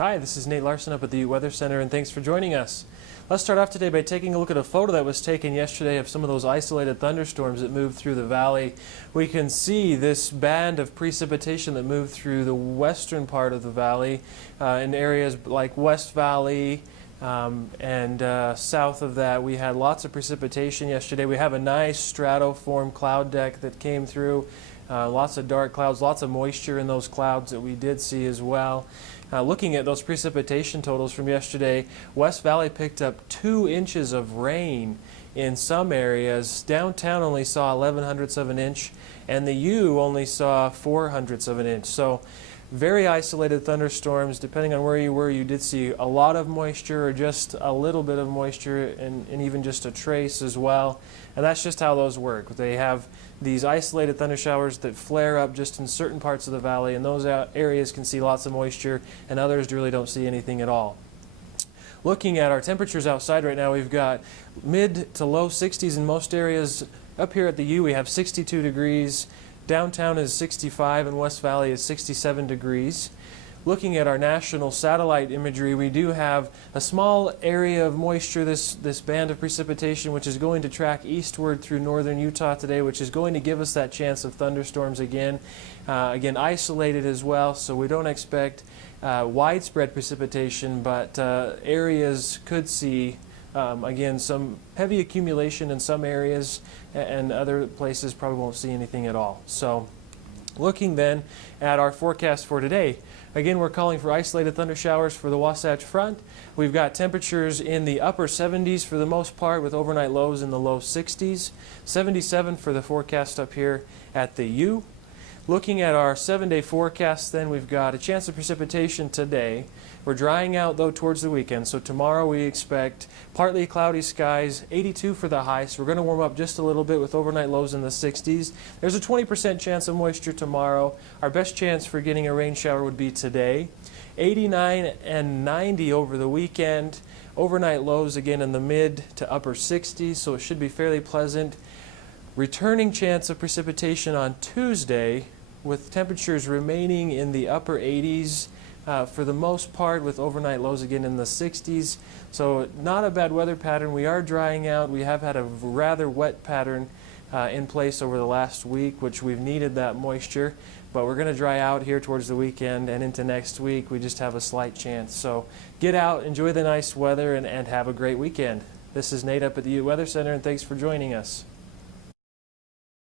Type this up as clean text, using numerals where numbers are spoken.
Hi, this is Nate Larson up at the Weather Center, and thanks for joining us. Let's start off today by taking a look at a photo that was taken yesterday of some of those isolated thunderstorms that moved through the valley. We can see this band of precipitation that moved through the western part of the valley in areas like West Valley, and south of that we had lots of precipitation yesterday. We have a nice stratoform cloud deck that came through. Lots of dark clouds, lots of moisture in those clouds that we did see as well. Looking at those precipitation totals from yesterday, West Valley picked up 2 inches of rain in some areas. Downtown only saw 0.11 of an inch, and the U only saw 0.04 of an inch. So very isolated thunderstorms. Depending on where you were, you did see a lot of moisture or just a little bit of moisture and even just a trace as well. And that's just how those work. They have these isolated thunder showers that flare up just in certain parts of the valley, and those areas can see lots of moisture and others really don't see anything at all. Looking at our temperatures outside right now, we've got mid to low 60s in most areas. Up here at the U we have 62 degrees. Downtown is 65 and West Valley is 67 degrees. Looking at our national satellite imagery, we do have a small area of moisture, this band of precipitation, which is going to track eastward through northern Utah today, which is going to give us that chance of thunderstorms again. Again, isolated as well, so we don't expect widespread precipitation, but areas could see again, some heavy accumulation in some areas, and other places probably won't see anything at all. So looking then at our forecast for today, again, we're calling for isolated thunder showers for the Wasatch Front. We've got temperatures in the upper 70s for the most part, with overnight lows in the low 60s. 77 for the forecast up here at the U. Looking at our 7-day forecast, then we've got a chance of precipitation today. We're drying out though towards the weekend, so tomorrow we expect partly cloudy skies, 82 for the high, so we're going to warm up just a little bit with overnight lows in the 60s. There's a 20% chance of moisture tomorrow. Our best chance for getting a rain shower would be today. 89 and 90 over the weekend. Overnight lows again in the mid to upper 60s, so it should be fairly pleasant. Returning chance of precipitation on Tuesday, with temperatures remaining in the upper 80s for the most part, with overnight lows again in the 60s. So not a bad weather pattern. We are drying out. We have had a rather wet pattern in place over the last week, which we've needed that moisture. But we're going to dry out here towards the weekend and into next week. We just have a slight chance. So get out, enjoy the nice weather, and have a great weekend. This is Nate up at the Weather Center, and thanks for joining us.